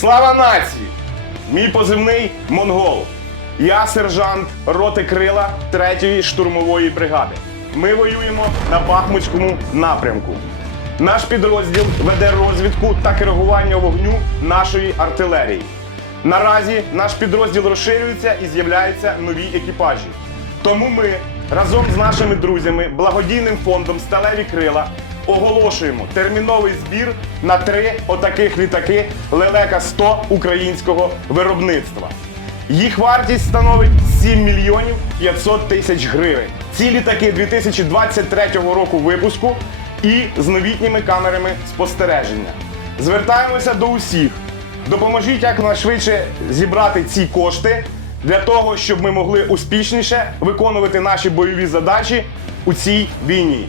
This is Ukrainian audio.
Слава нації! Мій позивний Монгол. Я сержант роти крила 3-ї штурмової бригади. Ми воюємо на Бахмутському напрямку. Наш підрозділ веде розвідку та коригування вогню нашої артилерії. Наразі наш підрозділ розширюється і з'являються нові екіпажі. Тому ми разом з нашими друзями, благодійним фондом Сталеві крила оголошуємо терміновий збір на три отаких літаки Лелека 100 українського виробництва. Їх вартість становить 7 мільйонів 500 тисяч гривень. Ці літаки 2023 року випуску і з новітніми камерами спостереження. Звертаємося до усіх. Допоможіть якнайшвидше зібрати ці кошти для того, щоб ми могли успішніше виконувати наші бойові задачі у цій війні.